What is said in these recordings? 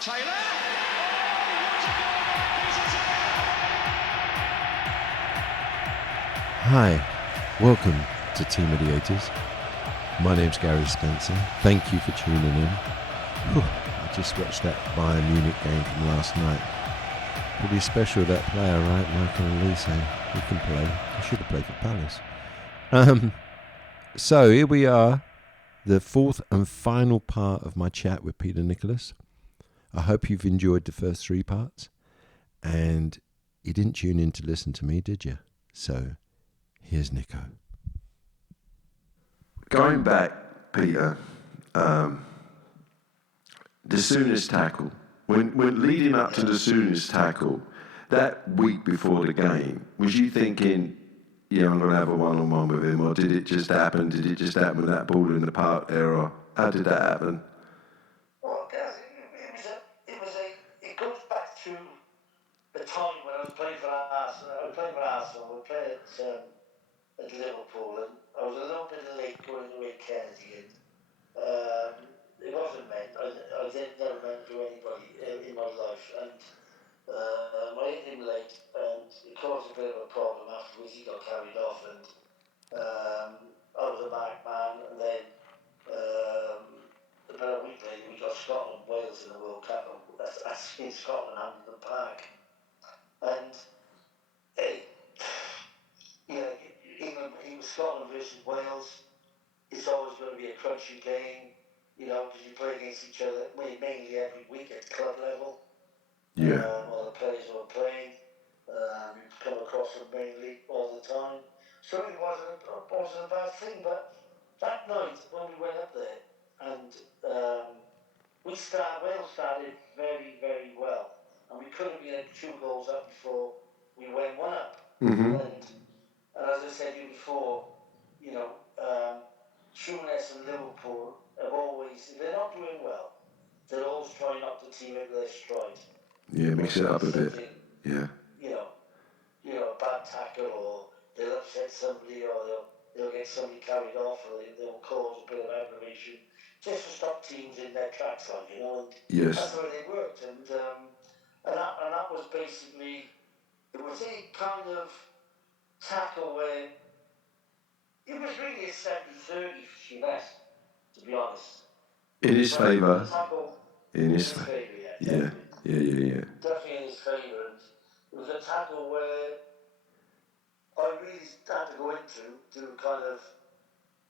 Taylor. Oh, what a goal by Peter Taylor. Hi, welcome to Team Mediators. My name's Gary Stanson. Thank you for tuning in. Whew, I just watched that Bayern Munich game from last night. Pretty special, that player, right? Michael Elise. He can play. He should have played for Palace. So here we are, the fourth and final part of my chat with Peter Nicholas. I hope you've enjoyed the first three parts. And you didn't tune in to listen to me, did you? So here's Nico. Going back, Peter, the soonest tackle. When leading up to the soonest tackle, that week before the game, was you thinking, yeah, I'm going to have a one-on-one with him, or did it just happen? Did it just happen with that ball in the park there, or how did that happen? Well, it goes back to the time when I was playing for Arsenal. We played at Liverpool, and I was a little bit late going away Kennedy. It wasn't meant. I didn't never meant to anybody in my life, and I hit him late, and it caused a bit of a problem. Afterwards, he got carried off, and I was a marked man, and then about a week later, we got Scotland, Wales in the World Cup. That's in Scotland, Hampden Park, and hey, yeah, even Scotland versus Wales, it's always going to be a crunchy game, you know, because you play against each other mainly every week at club level. Yeah. All the players who are playing, you come across them mainly all the time. So it wasn't a bad thing, but that night when we went up there, and Wales started very, very well, and we could have been 2 goals up before we went 1 up. Mm-hmm. And as I said to you before, you know, Tunis and Liverpool have always, if they're not doing well, they're always trying not to team up their stride. Yeah, mix it up a bit. Yeah. You know, a bad tackle, or they'll upset somebody, or they'll get somebody carried off, or they'll cause a bit of aggravation, just to stop teams in their tracks, like, you know. And Yes. that's where they worked, and that was basically, it was a kind of tackle where it was really a 70-30 for Tunis, to be honest. In his favour. In his favour, yeah. Yeah. Definitely in his favour. And it was a tackle where I really had to go into to kind of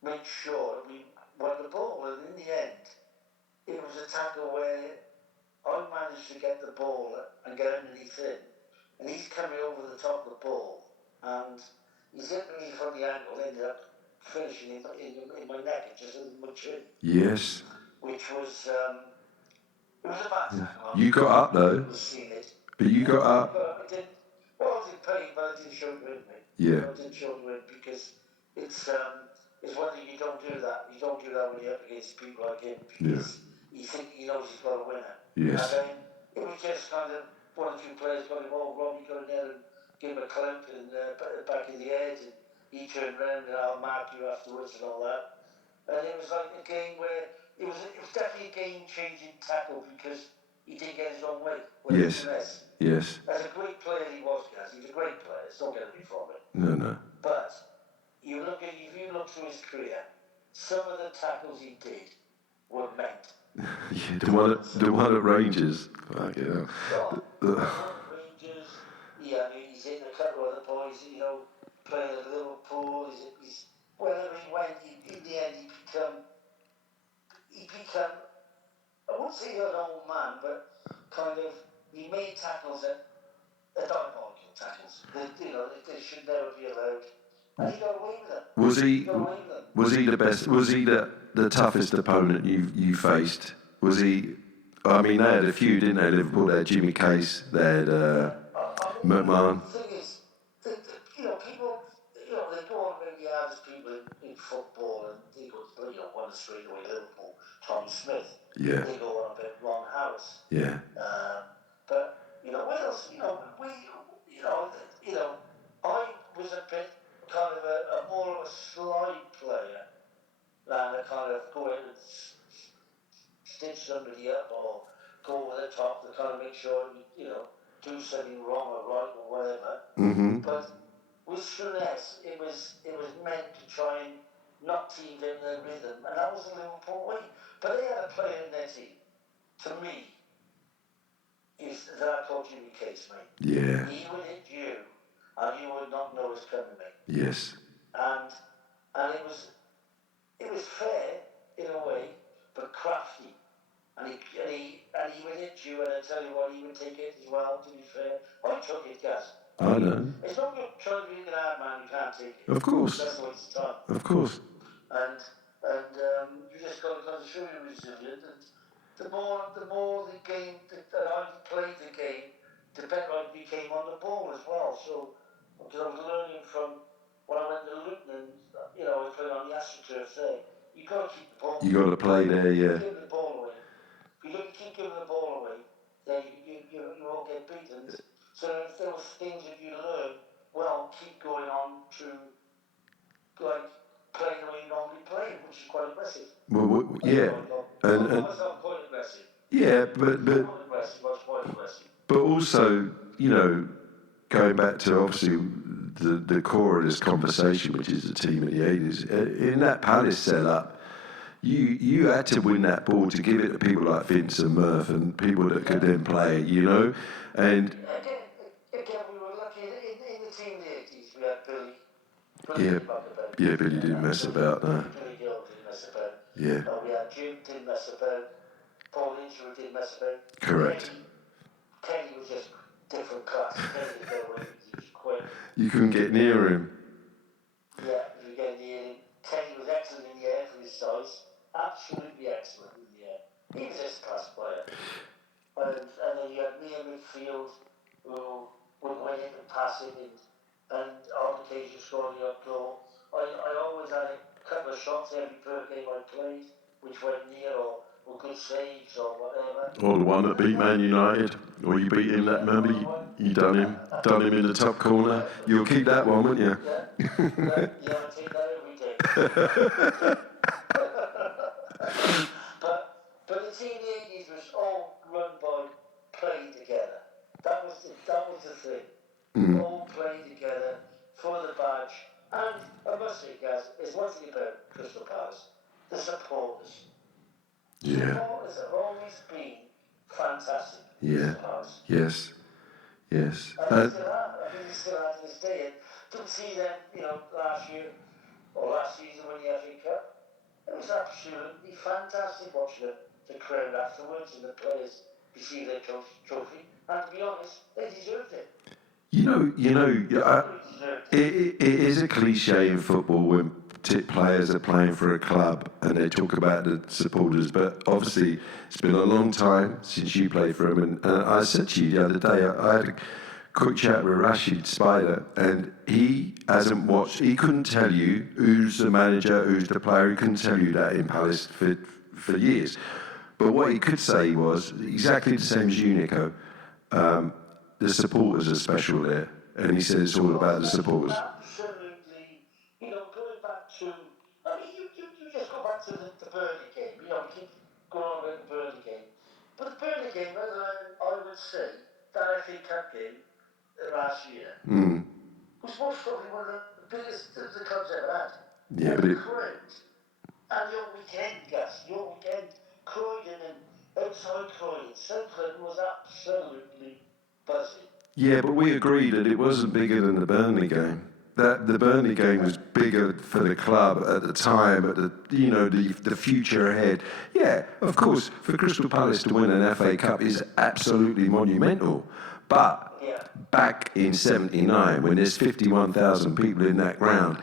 make sure that we won the ball. And in the end, it was a tackle where I managed to get the ball and get underneath him. And he's coming over the top of the ball. And he's hit me from the angle, ended up finishing in my neck, just in my chin. Yes. Which was, it was a bad tackle. You got up though. But you got up. I didn't pay, but I didn't show it with me. Yeah. I didn't show it with me because it's one thing you don't do that. You don't do that when you're up against people like him, because you think he knows he's got a winner. Yes. And then it was just kind of 1 or 2 players got him all wrong. He got in there and gave him a clout and back in the head, and he turned around and I'll mark you afterwards and all that. And it was like a game where it was definitely a game-changing tackle because he didn't get his own way. Yes. Yes. As a great player he was, guys. He was a great player. Don't get me wrong. No. But if you look through his career, some of the tackles he did were meant. Yeah, the one at Rangers. Fuck it up. Rangers. Yeah, I mean, he's in a couple of other boys, you know, playing at Liverpool. He's wherever he went, in the end, he become, I won't say an old man, but kind of, he made tackles that are diabolical tackles. They should never be allowed. And he got away with them. Was he the best? Was he the toughest opponent you faced? Was he? I mean, they had a few, didn't they? Liverpool. They had Jimmy Case. They had McMahon. The thing is, people, they go on maybe as people in football, and they go, one straight away Liverpool, Tommy Smith. Yeah. They go on a bit Ron Harris. Yeah. But Wales, I was a bit kind of a more of a slide player than a kind of go out and stitch somebody up or go over the top to kind of make sure we, do something wrong or right or whatever. Mm-hmm. But with Struness, it was meant to try and knock teams in their rhythm, and that was the Liverpool way. But they had a player in their team, to me, is that I called Jimmy Case, mate. Yeah. He would hit you, and you would not know it's coming, mate. Yes. And it was fair in a way, but crafty. And he would hit you, and I tell you what, he would take it as well. To be fair, I took it, guys. I know. It's not good trying to be an hard man. You can't take it. Of course. That's the way it's done. Of course. And you just got to show you're resilient. And the more the game that I played the game, the better I became on the ball as well. So because I was learning from when I went to Luton, and I was playing on the AstroTurf there. You got to keep the ball. You got to play there, yeah. Give the ball away. If you keep giving the ball away, then you won't get beaten. So if there were things that you learn, well, keep going on to like playing the way you normally play, which is quite aggressive. Well, yeah. And myself quite aggressive. yeah, but also, going back to obviously the core of this conversation, which is the team of the 80s, in that Palace setup, you had to win that ball to give it to people like Vince and Murph and people that could then play, and Again, we were lucky in the team of the 80s. We had Billy. Yeah, Billy didn't mess about, no. Billy Gill didn't mess about. Yeah. We had Jim didn't mess about. Paul Inchwood didn't mess about. Correct. Kenny was just different class. Kenny was quick. You couldn't get near him. Yeah, you get near him. Kenny was excellent in the air for his size. Absolutely excellent in the air. He was just a class player. And then you had me in midfield who would win it and pass it and on occasion scoring the up goal. I always had a couple of shots every per game I played, which went near or good saves or whatever. Or the one that beat Man United, or you beat him that, remember? You done him in the top corner. You'll keep that one, won't you? Yeah, I take that every day. But the team in the 80s was all run by playing together. That was the thing. All playing together for the badge. And I must say, guys, there's one thing about Crystal Palace: the supporters. Yeah. Supporters have always been fantastic. Yeah. Yes. And they still are. They still are to this day. And didn't see them, last year or last season when the FA Cup. It was absolutely fantastic watching the crowd afterwards and the players receive their trophy. And to be honest, they deserved it. It is a cliche in football when players are playing for a club and they talk about the supporters, but obviously it's been a long time since you played for them. And I said to you the other day, I had a quick chat with Rashid Spider, and he hasn't watched, he couldn't tell you who's the manager, who's the player, he couldn't tell you that in Palace for years. But what he could say was exactly the same as you, Nico. The supporters are special there, and he said it's all about the supporters. Absolutely. Going back to, you just go back to the Burnley game. We keep going on about the Burnley game. But the Burnley game, I would say, that FA Cup game last year, was most probably one of the biggest the club's ever had. Yeah, but and your weekend, Gus, Croydon and outside Croydon, South Croydon was absolutely buzzing. Yeah, but we agreed that it wasn't bigger than the Burnley game. That the Burnley game was bigger for the club at the time, at the future ahead. Yeah, of course, for Crystal Palace to win an FA Cup is absolutely monumental. But back in '79, when there's 51,000 people in that ground,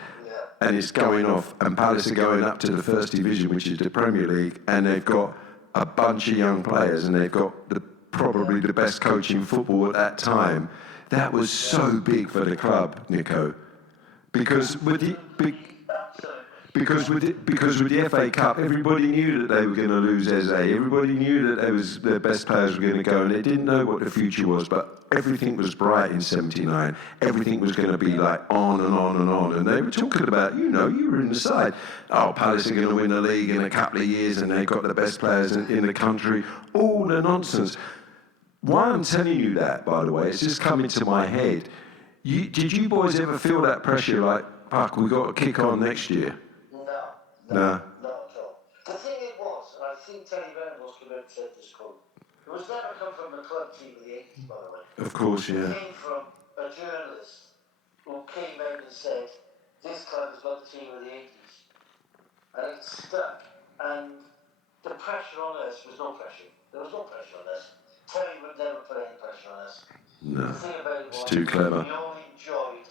and it's going off, and Palace are going up to the first division, which is the Premier League, and they've got a bunch of young players, and they've got probably the best coach in football at that time. That was so big for the club, Nico, because with the FA Cup, everybody knew that they were going to lose Eze. Everybody knew that their best players were going to go, and they didn't know what the future was. But everything was bright in '79. Everything was going to be like on and on and on. And they were talking about, you were in the side. Oh, Palace are going to win the league in a couple of years, and they've got the best players in the country. All the nonsense. why I'm telling you that, by the way, it's just come into my head. Did you boys ever feel that pressure, like, fuck, we got to kick on next year? No, No. not at all. The thing it was, and I think Terry Venables came out and said this quote, it was never come from the club team of the 80s, by the way. Of course, yeah. It came from a journalist who came out and said, this club has got the team of the 80s. And it stuck. And the pressure on us was no pressure. There was no pressure on us. Terry would never put any pressure on us. No, The thing about it it's was, too clever. we all enjoyed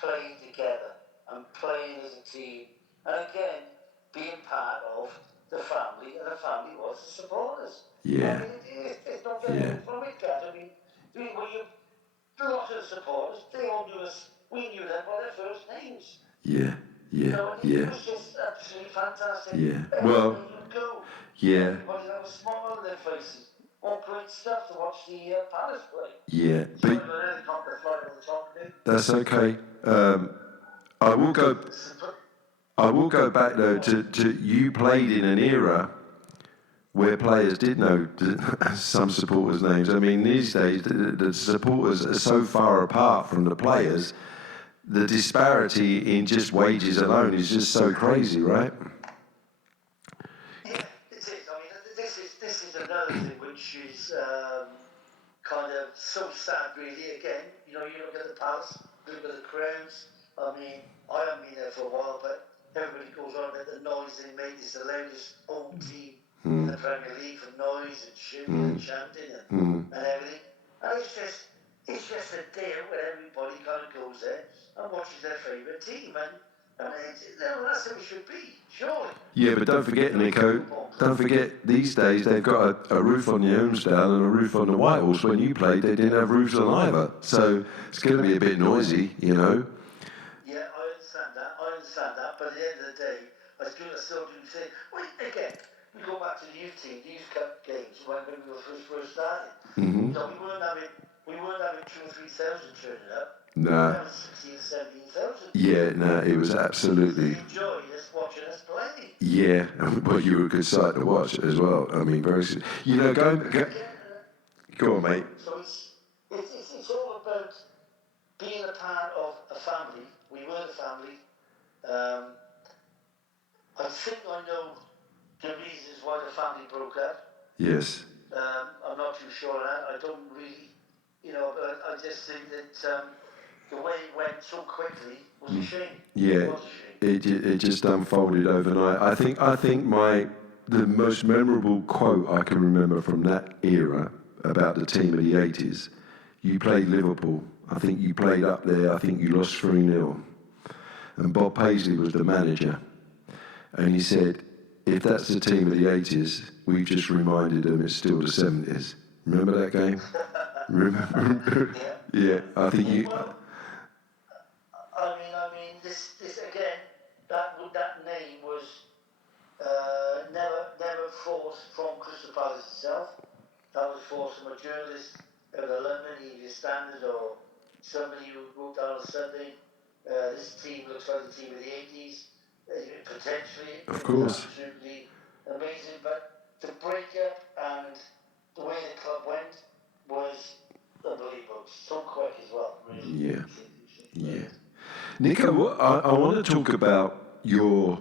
playing together and playing as a team. And again, being part of the family, and the family was the supporters. Yeah. I mean, it's not getting away from it, guys. I mean, a lot of the supporters, they all knew us. We knew them by their first names. Yeah, You know, yeah, it was just absolutely fantastic. Yeah. Everywhere Well, you go, yeah, everybody had a smile on their faces. All great stuff to watch the Palace play. yeah. Sorry But about any comment flying on the top of me. that's okay. I will go back though to you played in an era where players did know some supporters' names. I mean, these days the supporters are so far apart from the players. The disparity in just wages alone is just so crazy, right? Yeah, it is. I mean, this is another thing which is kind of so sad, really. Again, you know, you look at the Palace, look at the crowds. I mean, I haven't been there for a while, but everybody goes on about the noise they make. It's the loudest home team in the Premier League for noise and shooting and chanting and everything. And it's just a day where everybody kind of goes there and watches their favourite team. And I mean, that's how it should be, surely. Yeah, but don't forget, Nico, don't forget, these days they've got a roof on the Holmesdale and a roof on the Whitehorse. When you played, they didn't have roofs on either. So it's going to be a bit noisy, you know. Yeah, I understand that, but at the end of the day, I still do think, well, again, we go back to the youth team, the youth cup games, when we were first starting. Mm-hmm. You know, we weren't having 2,000 or 3,000 turning up. Nah. We were having 16,000, 17,000. Yeah, no, it was absolutely. They enjoyed us watching us play. Yeah, but you were a good sight to watch as well. I mean, very. You know, go on, mate. So it's all about being a part of a family. We were the family. I think I know the reasons why the family broke up. Yes. I'm not too sure on that. I don't really, you know, but I just think that the way it went so quickly was a shame. Yeah, It was a shame. it just unfolded overnight. I think the most memorable quote I can remember from that era about the team of the 80s. You played Liverpool. I think you played up there. I think you lost 3-0. And Bob Paisley was the manager. And he said, if that's the team of the 80s, we've just reminded them it's still the 70s. Remember that game? Remember? Yeah, I think you... Well, I mean, this again, that name was never forced from Crystal Palace itself. That was forced from a journalist out of London, Evening Standard, or somebody who wrote down on Sunday. This team looks like the team of the 80s. Potentially, Of course. Absolutely amazing. But the breakup and the way the club went was unbelievable. So quick as well, really. Yeah. Nico, I want to talk about you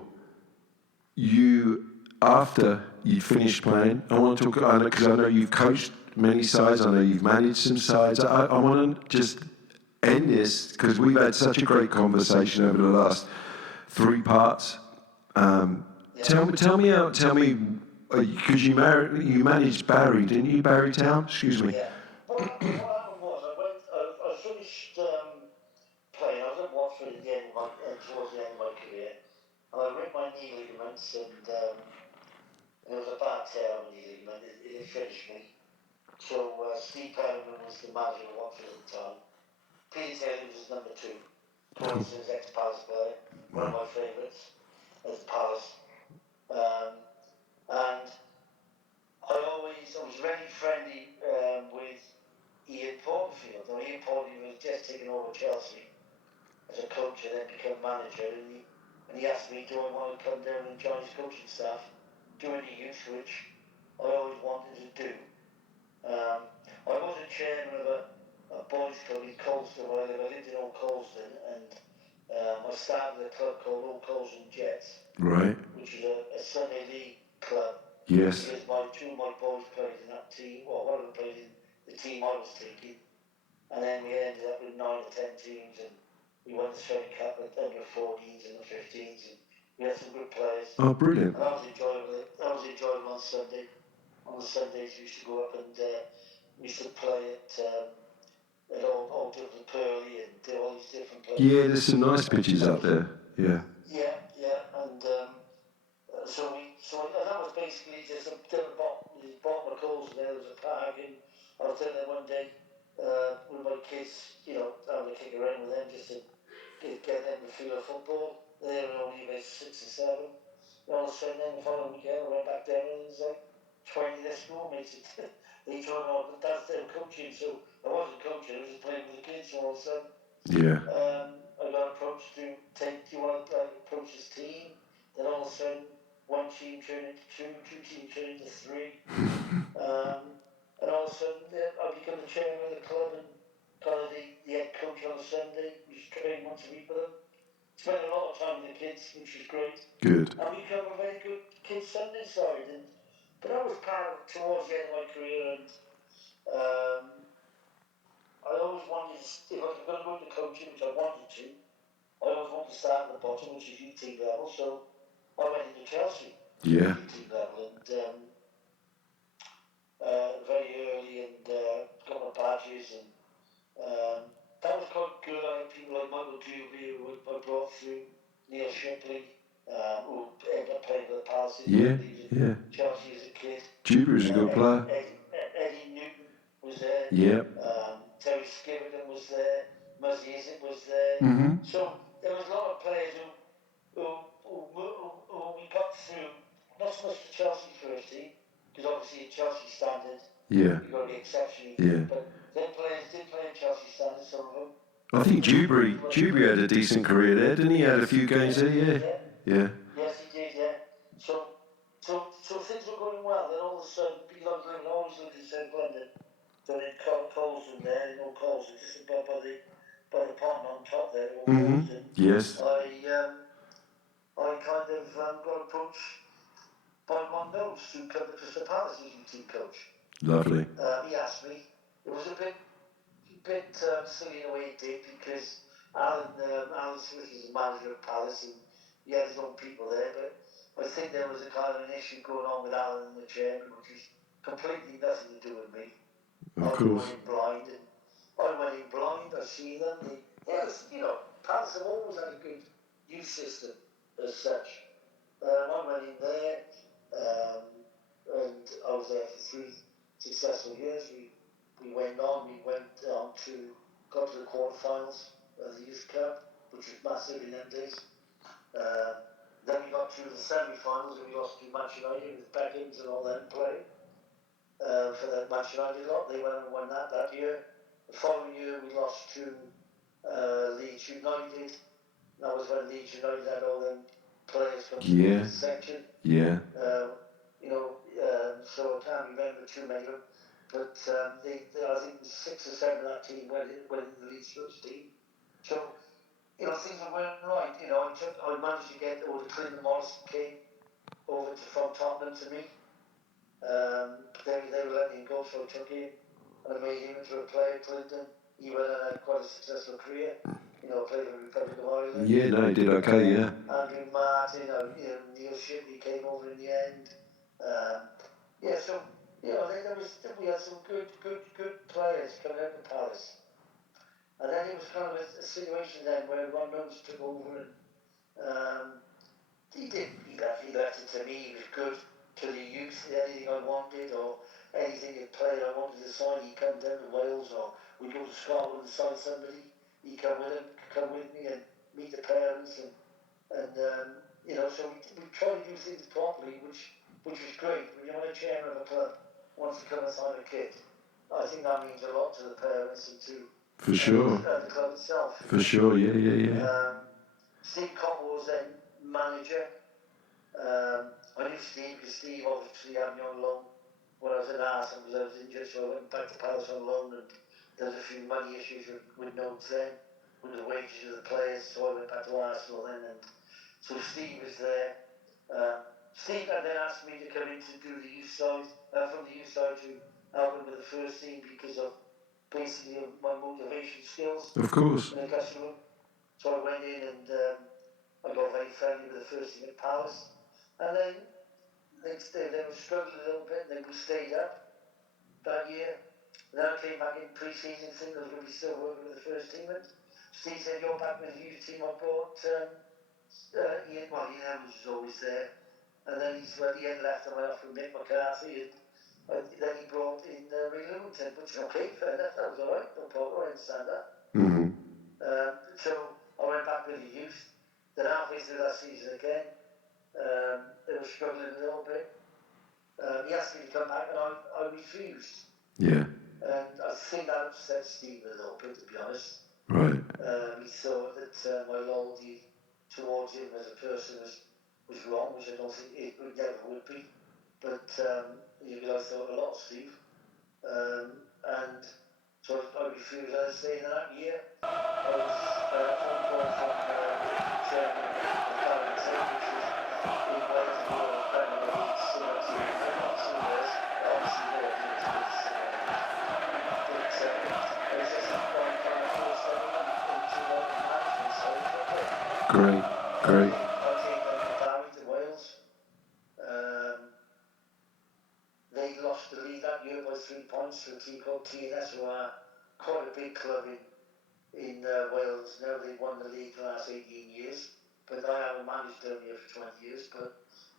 after you finished playing. I want to talk, because I know you've coached many sides, I know you've managed some sides. I want to just end this, because we've had such a great conversation over the last 3 parts. Tell me, because you managed Barry, didn't you? Barry Town? Excuse me. Yeah. What happened was I finished playing. I was at Watford at the end towards the end of my career. And I ripped my knee ligaments, and it was a bad tear on my knee ligament. It finished me. So Steve Perriman was the manager of Watford at the time. Peter Taylor was number 2. Paulson's ex-Palace player, one of my favourites at Palace. And I was very friendly with Ian Porterfield. Now, Ian Porterfield was just taken over Chelsea as a coach and then become manager. And he asked me, do I want to come down and join his coaching staff doing the youth, which I always wanted to do. I was chairman of a boys' club in Colston where I lived in Old Colston, and I started a club called Old Colston Jets, Right. which is a Sunday league club. Yes. Because two of my boys played in that team, well, one of them played in the team I was taking, and then we ended up with 9 or 10 teams, and we won the Australian Cup at under 14s and the 15s, and we had some good players. Oh, brilliant. And that was enjoyable. That was enjoyable on Sunday. On the Sundays, we used to go up and we used to play at all different Pearly and do all these different places. Yeah, there's some nice pitches up there. Yeah. Yeah, and so that was basically just a bottom of coals, and there was a park, and I was down there one day with my kids, having a kick around with them just to get them to feel of football. They were only about 6 or 7. And all of a sudden, then the following weekend, I went back down and there's like 20 of their schoolmates. They told me, oh, that's them coaching, so I wasn't coaching, I was just playing with the kids, so all of a sudden. Yeah. I got approached do you want to approach this team? Then all of a sudden, one team turned into 2 teams turned into 3. And all of a sudden, I became the chairman of the club and kind of the head coach on a Sunday. We used to train once a week with them. Spent a lot of time with the kids, which was great. Good. And we became a very good kids Sunday side. But that was part of towards the end of my career, and I always wanted, if I was going to go into coaching, which I wanted to, I always wanted to start at the bottom, which is youth team level, so I went into Chelsea. Yeah. Youth team level, and very early, and got my badges, and that was quite good. I had people like Michael Jubilee, who I brought through, Neil Shipley, who ended up playing for the Palace. Yeah. Chelsea as a kid. Jubilee was a good player. Eddie Newton was there. Yeah. Terry Skivington was there. Muzzy Izzet was there. Mm-hmm. So there was a lot of players who we got through, not so much the Chelsea first team, because obviously at Chelsea standard, Yeah. you've got to be exceptionally Yeah. good, but them players did play at Chelsea standard, some of them. I think Jubilee had a decent career there, didn't he? Had a few games there, yeah. Yes, he did, yeah. So things were going well, then all of a sudden, because I was always living in South London, so in Colston there, in Old Colston, just above by the pond on top there, Old Colston. Yes. I kind of got approached by Ron Mills, who come to Crystal Palace as your team coach. Lovely. He asked me. It was a bit silly in a way he did, because Alan Smith is the manager of Palace, and he had his own people there, but I think there was a kind of an issue going on with Alan and the chairman, which was completely nothing to do with me. Of course. I went in blind, I see them. Palace have always had a good youth system as such. I went in there, and I was there for 3 successful years. We went on to got to the quarterfinals of the Youth Cup, which was massive in them days. Then we got to the semi-finals, and we lost to Manchester United with Beckhams and all them playing for the Manchester United lot. They went and won that year. The following year, we lost to Leeds United. That was when Leeds United had all them players from the section. Yeah. So I can't remember too many of them. But I think 6 or 7 of that team went in the Leeds first team. So, things were going right. I managed to get Clinton Morrison came over from Tottenham to me. They were letting him go, so I took him and I made him into a player, Clinton. He went and had quite a successful career. Played for the Republic of Ireland. Yeah, no, he did okay, yeah. Andrew Martin, Neil Shipley came over in the end. We had some good players coming out of Palace. And then it was kind of a situation then where Ron Mills took over, and he left it to me. He was good to the youth, anything I wanted or anything a player I wanted to sign. He'd come down to Wales, or we'd go to Scotland and sign somebody. He'd come with me and meet the parents, and so we try to do things properly, which was great. When you're a chairman of a club, wants to come and sign a kid, I think that means a lot to the parents and to For sure. the club itself. For sure, yeah. Steve Cottle was then manager. I knew Steve because Steve obviously had me on loan when I was at Arsenal because I was injured, so I went back to Palace on loan, and there was a few money issues with notes then, with the wages of the players, so I went back to Arsenal then, and so Steve was there. Steve had then asked me to come in to do the youth side, from the youth side to help him with the first team because of basically my motivation skills Of course. in the dressing room. So I went in and I got very friendly with the first team at Palace. And then they were struggling a little bit, and then we stayed up that year. And then I came back in pre-season thinking I was going to be still working with the first team. And Steve said, "You're back with the youth team." I brought Ian Evans was always there. And then Ian left and went off with Mick McCarthy. And then he brought in Ray Lewington, which is okay, fair enough, that was alright, no problem, I understand that. Mm-hmm. So I went back with the youth. Then halfway through that season again, they were struggling a little bit. He asked me to come back and I refused. Yeah. And I think that upset Steve a little bit, to be honest. Right. He thought that my loyalty towards him as a person was wrong, which I don't think it never would be. But I thought a lot of Steve. And so I refused. I stayed in that year. I was phone call from the chairman of Barrington, which is in Wales, who are Premier League similar to not similar, obviously more than it is. But I was just going kind of forced into management side of football. Great. Great. I came down to Barry to Wales. They lost the league that year by 3 points to a team called TNS, who are quite a big club in Wales. Now they've won the league for the last 18 years, but I haven't managed down here for 20 years. But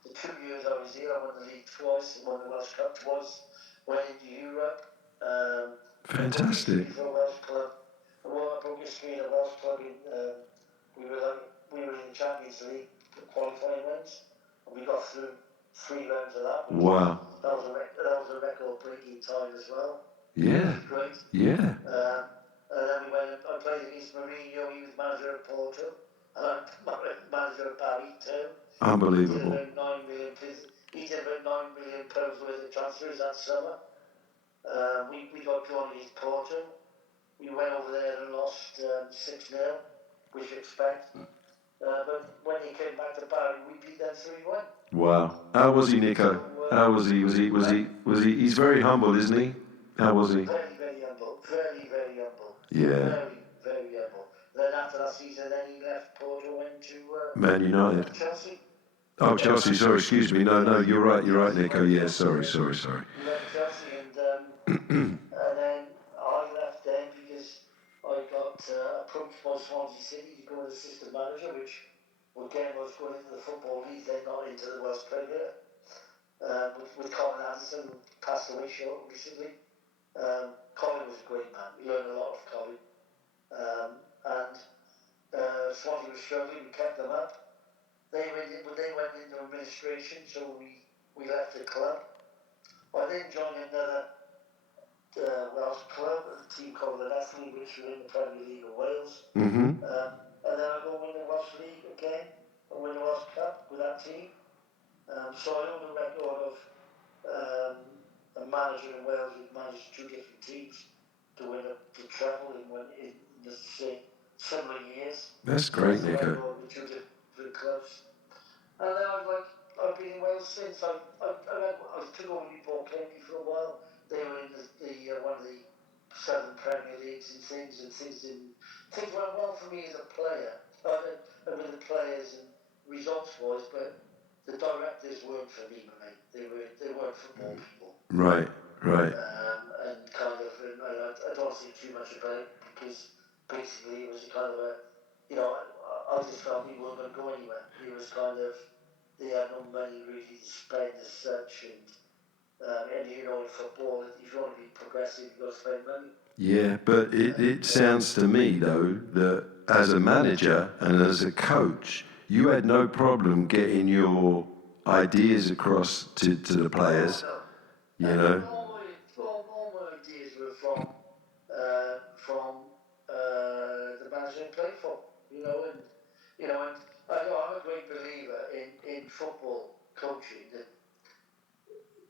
the 2 years I was here, I won the league twice, won the Welsh Cup twice, went into Europe. Fantastic. For a Welsh club. I broke history in a Welsh club. We were in the Champions League qualifying rounds, and we got through 3 rounds of that. Wow. That was a record-breaking time as well. Yeah. Great. Yeah. And then I played against Mourinho. He was manager of Porto, and I'm manager of Barry too. Unbelievable. He did about £9 million worth of transfers that summer. We got drawn against Porto. We went over there and lost 6-0, which you expect. But when he came back to Barry, we beat them 3-1. Wow. How was he, Nico? How was he? Was he? He's very humble, isn't he? How was he? Very, very humble. Very, very humble. Yeah. Very, very humble. Then after that season, then he left Porto, went to Man United. Chelsea. Oh, Chelsea. Sorry, excuse me. No, you're right, Nico. Yeah, sorry. He left Chelsea, and then I left then because I got approached by Swansea City to go as assistant manager, which again was going into the Football League, then not into the Welsh Premier. With Colin Anderson, who passed away short recently. Colin was a great man. We learned a lot of Colin. And Swansea was struggling. We kept them up. They went into administration, so we left the club. I then joined another Welsh club, a team called the Liverpool, which were in the Premier League of Wales. Mm-hmm. And then I go win the Welsh League again, and win the Welsh Cup with that team. So I own the record of a manager in Wales who managed 2 different teams to win to treble in the same similar years. That's great, So Nico. with 2 different clubs. And then I've been in Wales since. I took over Liverpool for a while. They were in one of the Southern Premier Leagues and things went well for me as a player. I mean the players and results wise, but the directors weren't for me, mate. They weren't football people. Right. And kind of, I don't think too much about it because basically it was kind of I just felt we weren't going to go anywhere. It was kind of, they had no money really to spend as such, and in football, if you want to be progressive, you've got to spend money. Yeah, but it sounds to me though that as a manager and as a coach, you had no problem getting your ideas across to the players. You know. All my ideas were from the manager I played for. And I'm a great believer in football coaching.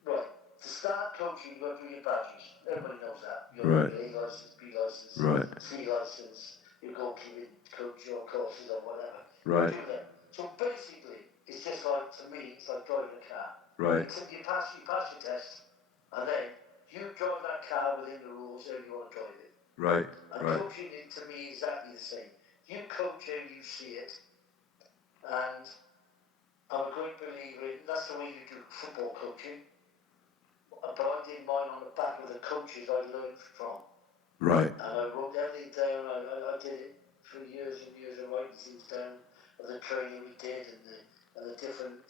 Right, to start coaching coaching, you've got to do your badges. Everybody knows that. You've Right. got your A license, B license, Right. C license, your goalkeeping coach, your courses or whatever. Right. You do that. So basically, it's just like, to me, it's like driving a car. Right. You pass your test, and then you drive that car within the rules how you want to drive it. Right. And Right. coaching it to me is exactly the same. You coach how you see it, and I'm a great believer in that's the way you do football coaching. But I did mine on the back of the coaches I learned from. Right. And I wrote everything down. I did it for years and years of writing things down of the training we did and the different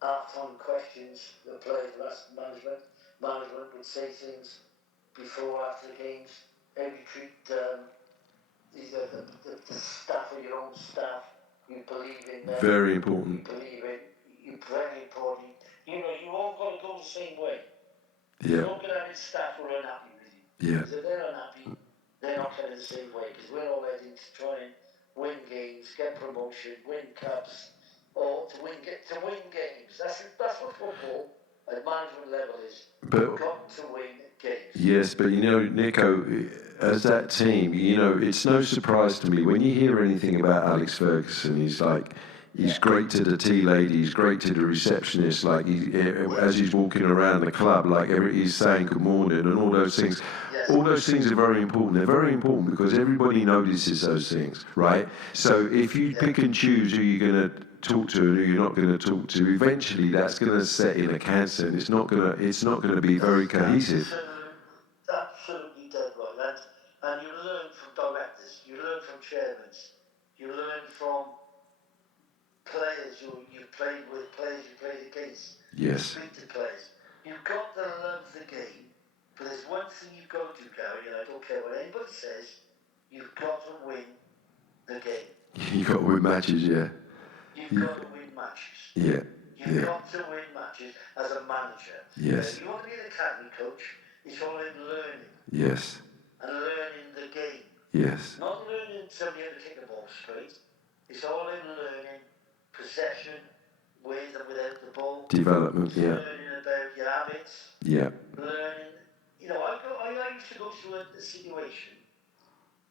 half-time questions the players would ask management. Management would say things before, after the games. How you treat the staff of your own staff. You believe in them. Very important. You believe in. You're very important. You know, you all got to go the same way. Yeah. Don't get having staff who are unhappy with you. Yeah. Because if they're unhappy, they're not heading the same way. Because we're all heading to try and win games, get promotion, win cups, or to win games. That's what football at management level is. But- You've got to win games. Yes, but you know, Nico, as that team, you know, it's no surprise to me when you hear anything about Alex Ferguson. He's great to the tea lady, he's great to the receptionist. Like as he's walking around the club, like he's saying good morning and all those things. Yes. All those things are very important. They're very important because everybody notices those things, right? So if you pick and choose who you're going to talk to and who you're not going to talk to, eventually that's going to set in a cancer, and it's not going to be very cohesive. Absolutely dead right. And you learn from directors, you learn from chairmen, you learn from players you've played with, players you played against. Yes. You speak to players. You've got to love the game, but there's one thing you've got to do, Gary, and I don't care what anybody says, you've got to win the game. You got to win matches, yeah. You've got to win matches. Yeah. You've got to win matches as a manager. Yes. If you want to be an academy coach, it's all in learning. Yes. And learning the game. Yes. Not learning somebody how to kick the ball straight. It's all in learning possession, with and without the ball. Development, yeah. Learning about your habits. Yeah. Learning. You know, I used to go through a situation.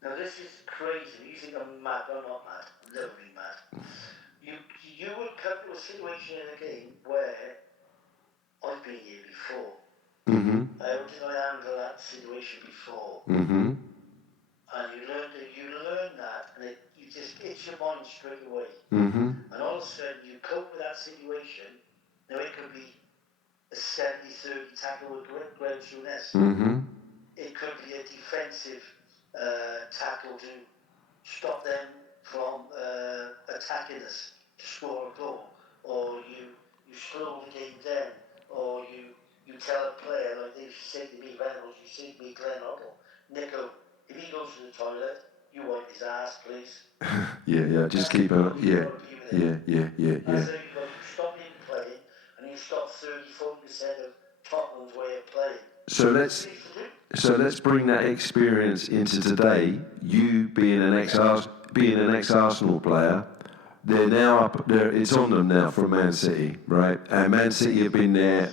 Now this is crazy. You think I'm mad? I'm not mad. I'm literally mad. You would come to a situation in a game where I've been here before. Mm-hmm. How did I handle that situation before? Mm-hmm. And you learn that, and you just hits your mind straight away. Mm-hmm. And all of a sudden, you cope with that situation. Now, it could be a 70-30 tackle with ground through nest. Mm-hmm. It could be a defensive tackle to stop them from attacking us to score a goal. Or you slow the game down. Or you tell a player, like they say to me, Reynolds, you say to me, Glenn Hoddle, Nico, if he goes to the toilet, you wipe his ass, please. Yeah, just keep it. Yeah. That's how you stop him playing, and you stop 30-40% of Tottenham's way of playing. So let's bring that experience into today. You being an ex-Arsenal player, they're now up there. It's on them now from Man City, right? And Man City have been there.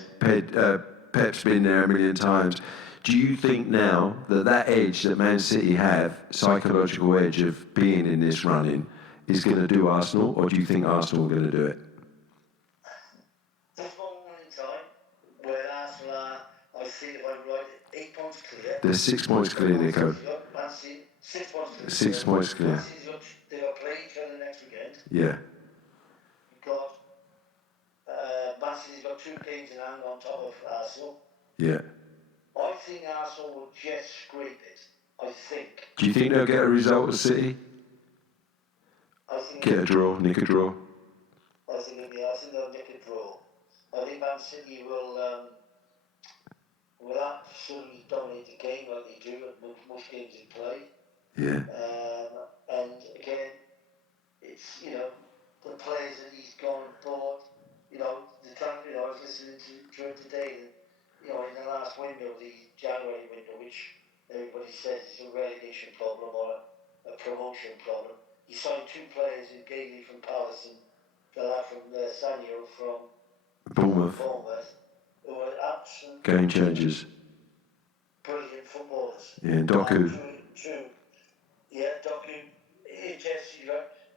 Pep's been there a million times. Do you think now that edge that Man City have, psychological edge of being in this running, is going to do Arsenal, or do you think Arsenal are going to do it? This moment in time, where Arsenal are, I think if I'm right, 8 points clear. They're 6 points clear, Nico. Man City, 6 points clear. 6 points clear. Man City's they've got to play each other next weekend. Yeah. You've got Man City's got 2 games in hand on top of Arsenal. Yeah. I think Arsenal will just scrape it. I think. Do you think they'll get a result at City? I think Get a draw, nick a draw. I think they'll nick a draw. I think Man City will absolutely dominate the game like they do at most games they play. Yeah. And again, it's the players that he's gone and bought. I was listening to during today. In the last window, the January window, which everybody says is a relegation problem or a promotion problem. He signed 2 players in Gailey from Palace and the lad from Sanyo from Bournemouth. who are absolute Game changers. brilliant footballers. Yeah, and Doku. True. Yeah, Doku. It's just,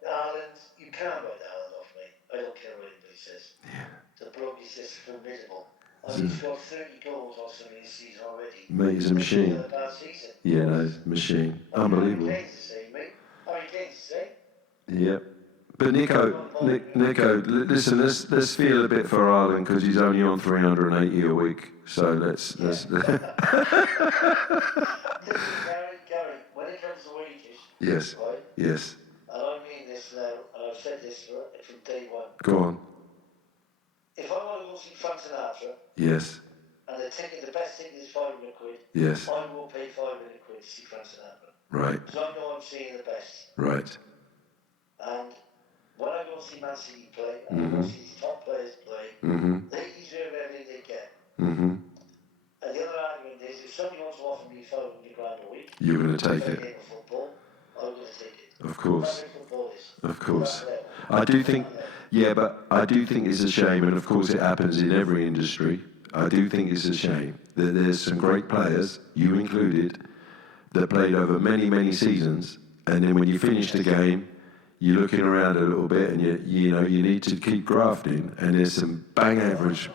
Ireland, you can't write Ireland off me. I don't care what anybody says. Yeah. The bloke is just formidable. I mean, he's got 30 goals or something this season already. Mate, he's a machine. Not a bad season. Yeah, no, machine. Unbelievable. How many games to say, mate? How many games to say? Yep. But Nico, listen. Let's feel a bit for Ireland because he's only on 380 a week. So let's. Listen, Gary, when it comes to wages, Yes. right? Yes. And I mean this now, and I've said this from day one. Go on. If I want to go see Frank Sinatra, Yes. and the best ticket is 500 quid, Yes. I will pay 500 quid to see Frank Sinatra. Right. Because I know I'm seeing the best. Right. And when I go see Man City play, and I go see these top players play, they deserve everything they get. Mm-hmm. And the other argument is, if somebody wants to offer me 500 grand a week, You're going to take for a it. game of football, I'm going to take it. Of course. That's what football is. Of course. That level. I do think. Yeah, but I do think it's a shame, and of course it happens in every industry. I do think it's a shame that there's some great players, you included, that played over many, many seasons, and then when you finish the game, you're looking around a little bit, and you need to keep grafting, and there's some bang average.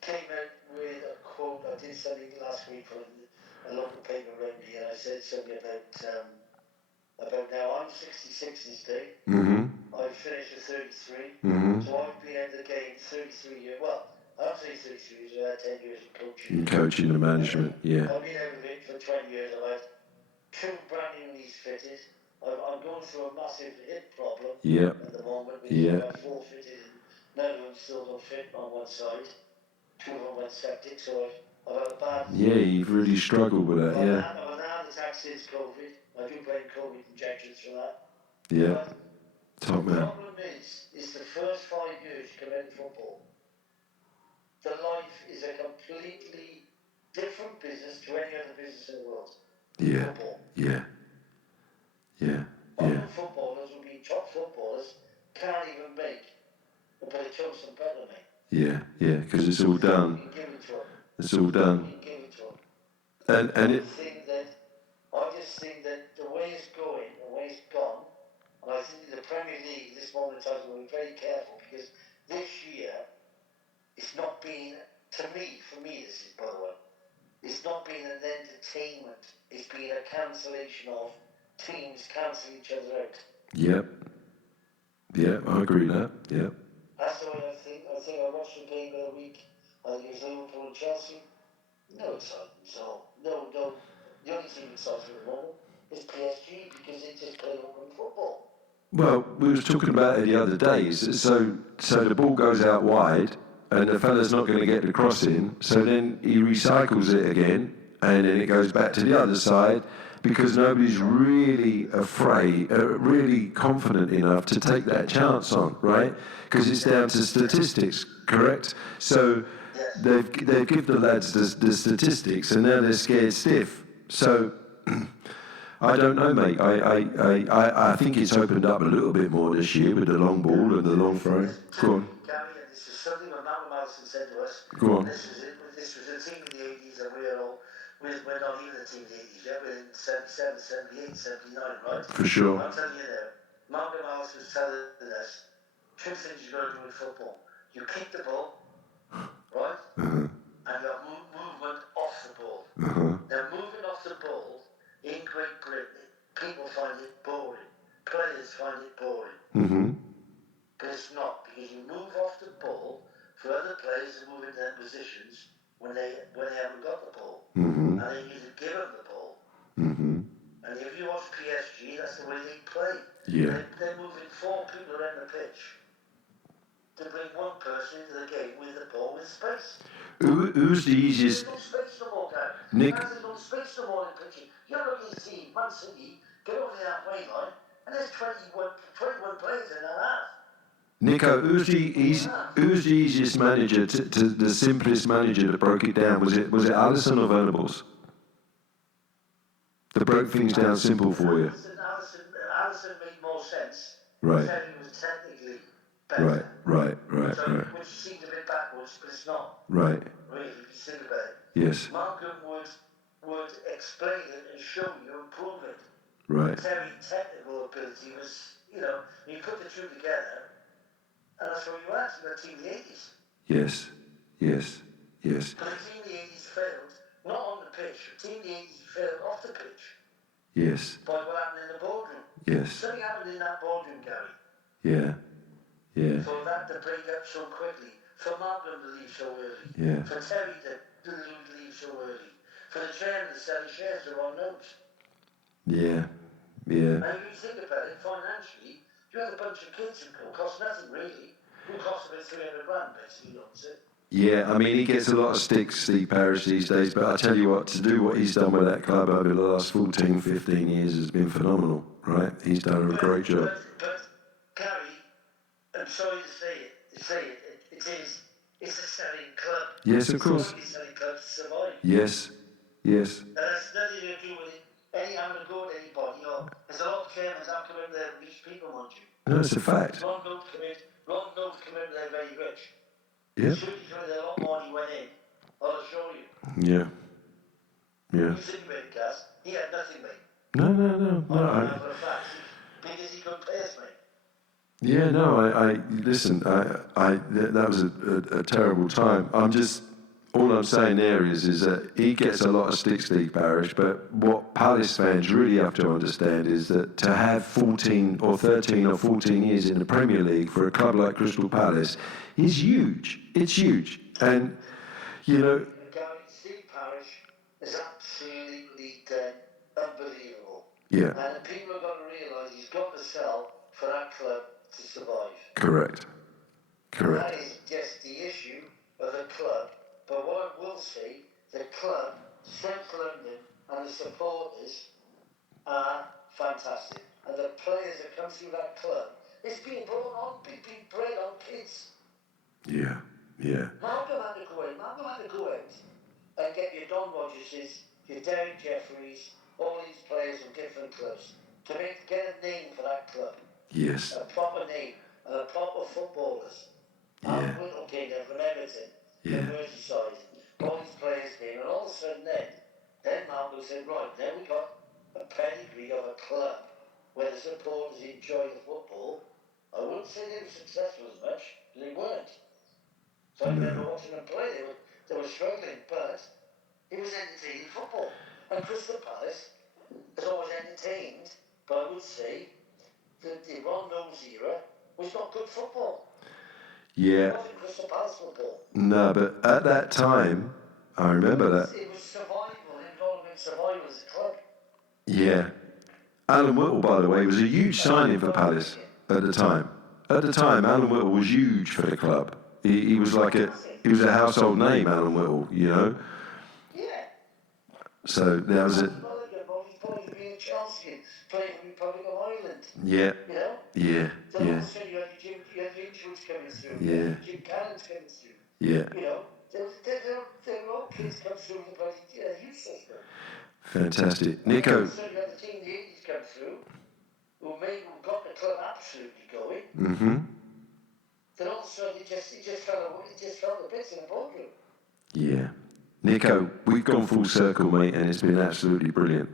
Came out with a quote. I did something last week from a local paper around me, and I said something about now. I'm 66 this day. I finished at 33, so I've been out of the game 33 years. Well, I'm saying 33 years. I had 10 years of coaching. In coaching and management, yeah. I've been out of it for 20 years. I've had 2 brand new knees fitted. I'm going through a massive hip problem at the moment. I've 4 fitted, and none of them still don't fit on one side. 2 of them went septic, so I've had a bad. Yeah, you've really struggled with that, yeah. I've had an heart attack since COVID. I do blame COVID injections for that. Yeah. Top The man. problem is the first 5 years you come into football, the life is a completely different business to any other business in the world. Yeah. Football. Yeah. Yeah. Other footballers will be top footballers, can't even make a bit of toast and bread to make. Yeah, because it's all done. It's all done. And it. I just think that the way it's going, the way it's gone, and I think the Premier League this moment in time will be very careful because this year it's not been, for me this is, by the way, it's not been an entertainment, it's been a cancellation of teams cancelling each other out. Yep. Yeah, I agree with that. Yep. That's the way I think. I think I watched the game the other week. I think it was Liverpool and Chelsea. No excitement at all. No. The only team exciting at the moment is PSG because they just play open football. Well, we was talking about it the other day. So the ball goes out wide, and the fella's not going to get the cross in. So then he recycles it again, and then it goes back to the other side because nobody's really really confident enough to take that chance on, right? Because it's down to statistics, correct? So they've given the lads the statistics, and now they're scared stiff. So I don't know, mate. I think it's opened up a little bit more this year with the long ball and the long throw. Go on. Gary, and this is something that Malcolm Allison said to us. Go on. This was a team in the 80s, and we're not even a team in the 80s yet. We're in 77, 78, 79, right? For sure. I'm telling you now, Malcolm Allison was telling us 2 things you've got to do in football. You keep the ball, right? And you have movement off the ball. Now, moving off the ball in Great Britain, people find it boring. Players find it boring. But it's not, because you move off the ball for other players to move into their positions when they haven't got the ball. And they need to give them the ball. And if you watch PSG, that's the way they play. Yeah. They're moving 4 people around the pitch to bring 1 person into the game with the ball with space. Who's the easiest? There's no space no more, Gary. Nick. There's no space no more in the pitch. You're looking to see Man City get over the halfway line, and there's 21 players in that half. Nico, who's the easiest manager to the simplest manager that broke it down? Was it Allison or Venables? That broke things down simple for you. Allison made more sense. Right. He was technically better. Right. So, which seems a bit backwards, but it's not. Right. Really, if you think about it. Yes. Malcolm would explain it and show you and prove it. Right. Terry technical ability was, you put the two together, and that's what you had in the team of the 80s. Yes. Yes. Yes. But the team of the 80s failed, not on the pitch, the team of the 80s failed off the pitch. Yes. By what happened in the boardroom. Yes. Something happened in that boardroom, Gary. Yeah. Yeah. For that to break up so quickly, for Malcolm to leave so early, Yeah. for Terry to leave so early, for the chairman to sell his shares to Ron Notes. Yeah. Yeah. And if you think about it, financially, you had a bunch of kids who cost nothing really, who cost about 300 grand basically, don't it? Yeah, I mean, he gets a lot of sticks, Steve Parish, these days, but I tell you what, to do what he's done with that club over the last 14, 15 years has been phenomenal, right? He's done a great job. But Gary, I'm sorry to say it, it's a selling club. Yes, of course. It's a selling club to survive. Yes, yes. And that's nothing to do with it. I'm going to go to anybody, there's a lot of chairmans that come in there, rich people, want you. No, it's a fact. Ron Notes come in there very rich. Yeah. Should he come in there a lot more than he went in? I'll show you. Yeah. Yeah. You think about it, Gus, he had nothing, mate. No. For a fact, because he couldn't pay us, mate. Yeah, no, I listen, that was a terrible time. All I'm saying there is that he gets a lot of sticks, Steve Parish, but what Palace fans really have to understand is that to have 14 or 13 or 14 years in the Premier League for a club like Crystal Palace is huge. It's huge. And, Gary, Steve Parish is absolutely unbelievable. Yeah. And people have got to realise he's got to sell for that club to survive. Correct. That is just the issue of the club. But what I will say, the club, Central London, and the supporters are fantastic. And the players that come through that club, it's being brought on, being bred on kids. Yeah. Malcolm had to go out and get your Don Rogerses, your Derek Jeffreys, all these players from different clubs to get a name for that club. Yes. A proper name and a proper footballers. Yeah. Little Kingdom from Everton. Yeah. The Merseyside, all these players came, and all of a sudden then Malcolm said, right, then we got a pedigree of a club where the supporters enjoy the football. I wouldn't say they were successful as much, they weren't. So I remember watching them play, they were struggling, but it was entertaining football. And Crystal Palace has always entertained, but I would say that the Ron Notes era was not good football. Yeah. No, but at that time, I remember that. It was survival. It was all about survival as a club. Yeah. Alan Whittle, by the way, was a huge signing for Palace at the time. At the time, Alan Whittle was huge for the club. He was a household name, Alan Whittle, Yeah. So that was it. Playing for Republic of Ireland. Yeah. Yeah. So all of a sudden you had the Intricacies coming through. Yeah. Jim Cannon's coming through. Yeah. There were all kids come through the bloody youth system. Fantastic. Nico. So you had the team in the 80s come through, who got the club absolutely going. Mm-hmm. Then all of a sudden it just fell to bits in the boardroom. Yeah. Nico, we've gone full circle, mate, and it's been absolutely brilliant.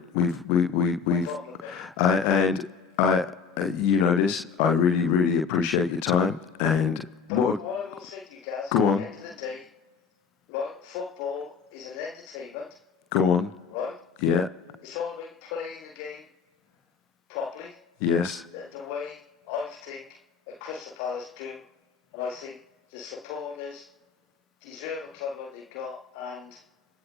You know this. I really, really appreciate your time. And what I will say to you guys, go on. At the end of the day, right, football is an entertainment. Go on. Right? Yeah. It's all about playing the game properly. Yes. The way I think Crystal Palace do, and I think the supporters deserve a club what they got, and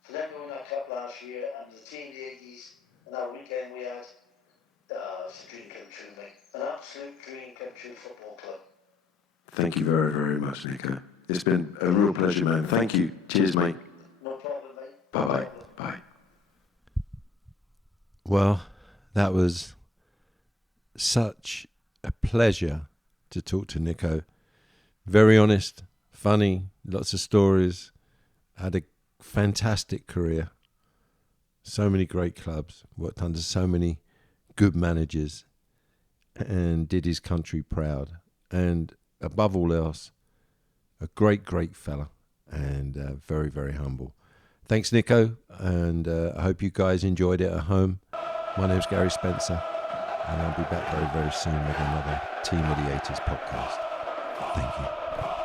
for them to win that cup last year, and the team in the 80s, and that weekend we had, it's a dream come true, mate. An absolute dream come true football club. Thank you very, very much, Nico. It's been a real pleasure, man. Thank you. Cheers, mate. No problem, mate. Bye-bye. Bye. Well, that was such a pleasure to talk to Nico. Very honest, funny, lots of stories, had a fantastic career, so many great clubs, worked under so many good managers, and did his country proud. And above all else, a great, great fella. and very, very humble. Thanks, Nico, and I hope you guys enjoyed it at home. My name's Gary Spencer, and I'll be back very, very soon with another Team Mediators podcast. Thank you.